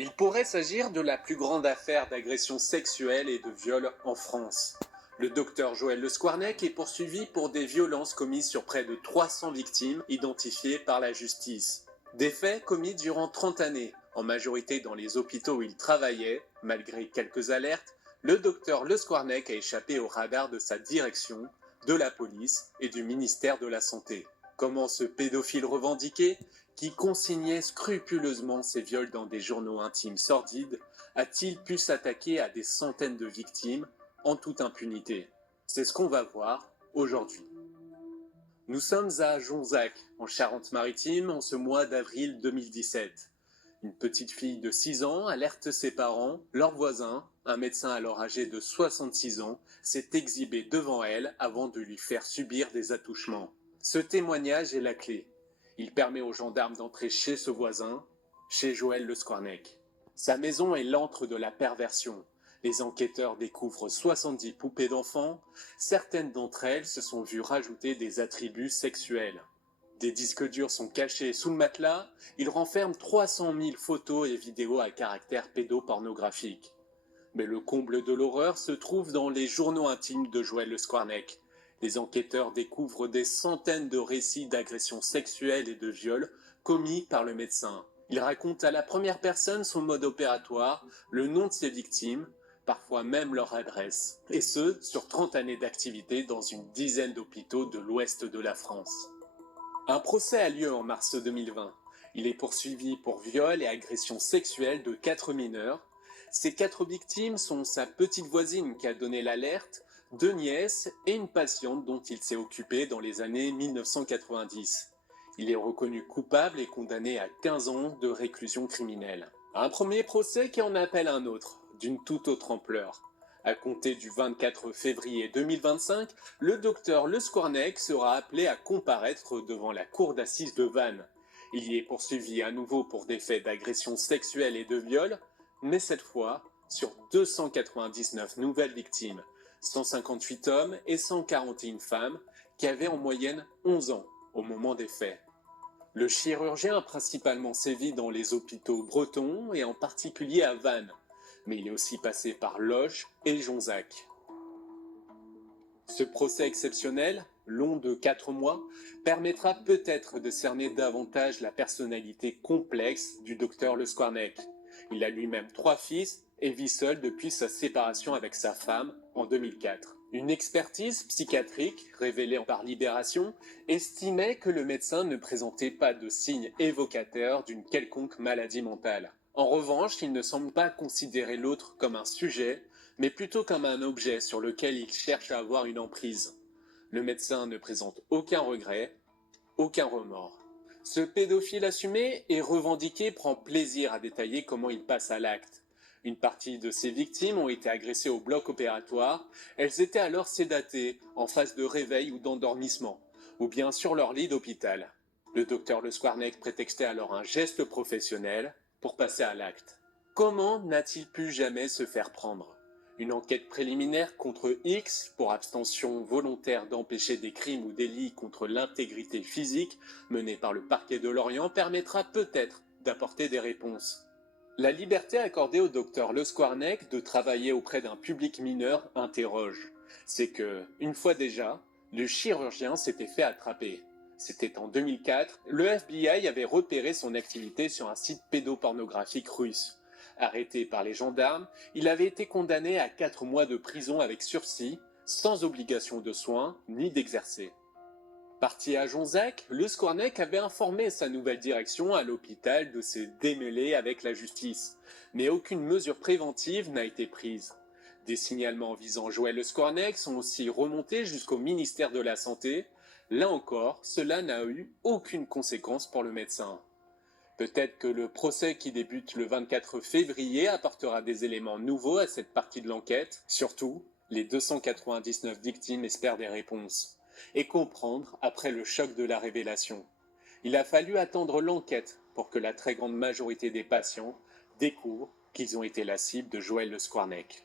Il pourrait s'agir de la plus grande affaire d'agression sexuelle et de viol en France. Le docteur Joël Le Squarnec est poursuivi pour des violences commises sur près de 300 victimes identifiées par la justice. Des faits commis durant 30 années, en majorité dans les hôpitaux où il travaillait, malgré quelques alertes, le docteur Le Squarnec a échappé au radar de sa direction, de la police et du ministère de la Santé. Comment ce pédophile revendiqué, qui consignait scrupuleusement ses viols dans des journaux intimes sordides, a-t-il pu s'attaquer à des centaines de victimes en toute impunité? C'est ce qu'on va voir aujourd'hui. Nous sommes à Jonzac, en Charente-Maritime, en ce mois d'avril 2017. Une petite fille de 6 ans alerte ses parents, leurs voisins, un médecin alors âgé de 66 ans, s'est exhibé devant elle avant de lui faire subir des attouchements. Ce témoignage est la clé. Il permet aux gendarmes d'entrer chez ce voisin, chez Joël Le Squarnec. Sa maison est l'antre de la perversion. Les enquêteurs découvrent 70 poupées d'enfants. Certaines d'entre elles se sont vues rajouter des attributs sexuels. Des disques durs sont cachés sous le matelas. Ils renferment 300 000 photos et vidéos à caractère pédopornographique. Mais le comble de l'horreur se trouve dans les journaux intimes de Joël Le Squarnec. Les enquêteurs découvrent des centaines de récits d'agressions sexuelles et de viols commis par le médecin. Il raconte à la première personne son mode opératoire, le nom de ses victimes, parfois même leur adresse. Et ce, sur 30 années d'activité dans une dizaine d'hôpitaux de l'ouest de la France. Un procès a lieu en mars 2020. Il est poursuivi pour viol et agression sexuelle de 4 mineurs. Ces 4 victimes sont sa petite voisine qui a donné l'alerte, 2 nièces et une patiente dont il s'est occupé dans les années 1990. Il est reconnu coupable et condamné à 15 ans de réclusion criminelle. Un premier procès qui en appelle un autre, d'une toute autre ampleur. À compter du 24 février 2025, le docteur Le Squarnec sera appelé à comparaître devant la cour d'assises de Vannes. Il y est poursuivi à nouveau pour des faits d'agression sexuelle et de viol, mais cette fois sur 299 nouvelles victimes, 158 hommes et 141 femmes qui avaient en moyenne 11 ans au moment des faits. Le chirurgien a principalement sévi dans les hôpitaux bretons et en particulier à Vannes, mais il est aussi passé par Loches et Jonzac. Ce procès exceptionnel, long de 4 mois, permettra peut-être de cerner davantage la personnalité complexe du docteur Le Squarnec. Il a lui-même 3 fils et vit seul depuis sa séparation avec sa femme en 2004. Une expertise psychiatrique, révélée par Libération, estimait que le médecin ne présentait pas de signes évocateurs d'une quelconque maladie mentale. En revanche, il ne semble pas considérer l'autre comme un sujet, mais plutôt comme un objet sur lequel il cherche à avoir une emprise. Le médecin ne présente aucun regret, aucun remords. Ce pédophile assumé et revendiqué prend plaisir à détailler comment il passe à l'acte. Une partie de ses victimes ont été agressées au bloc opératoire. Elles étaient alors sédatées, en phase de réveil ou d'endormissement, ou bien sur leur lit d'hôpital. Le docteur Le Squarnec prétextait alors un geste professionnel pour passer à l'acte. Comment n'a-t-il pu jamais se faire prendre? Une enquête préliminaire contre X pour abstention volontaire d'empêcher des crimes ou délits contre l'intégrité physique menée par le parquet de Lorient permettra peut-être d'apporter des réponses. La liberté accordée au docteur Le Squarnec de travailler auprès d'un public mineur interroge. C'est que, une fois déjà, le chirurgien s'était fait attraper. C'était en 2004, le FBI avait repéré son activité sur un site pédopornographique russe. Arrêté par les gendarmes, il avait été condamné à 4 mois de prison avec sursis, sans obligation de soins ni d'exercer. Parti à Jonzac, Le Squarnec avait informé sa nouvelle direction à l'hôpital de se démêler avec la justice, mais aucune mesure préventive n'a été prise. Des signalements visant Joël Le Squarnec sont aussi remontés jusqu'au ministère de la Santé. Là encore, cela n'a eu aucune conséquence pour le médecin. Peut-être que le procès qui débute le 24 février apportera des éléments nouveaux à cette partie de l'enquête. Surtout, les 299 victimes espèrent des réponses et comprendre après le choc de la révélation. Il a fallu attendre l'enquête pour que la très grande majorité des patients découvrent qu'ils ont été la cible de Joël Le Squarnec.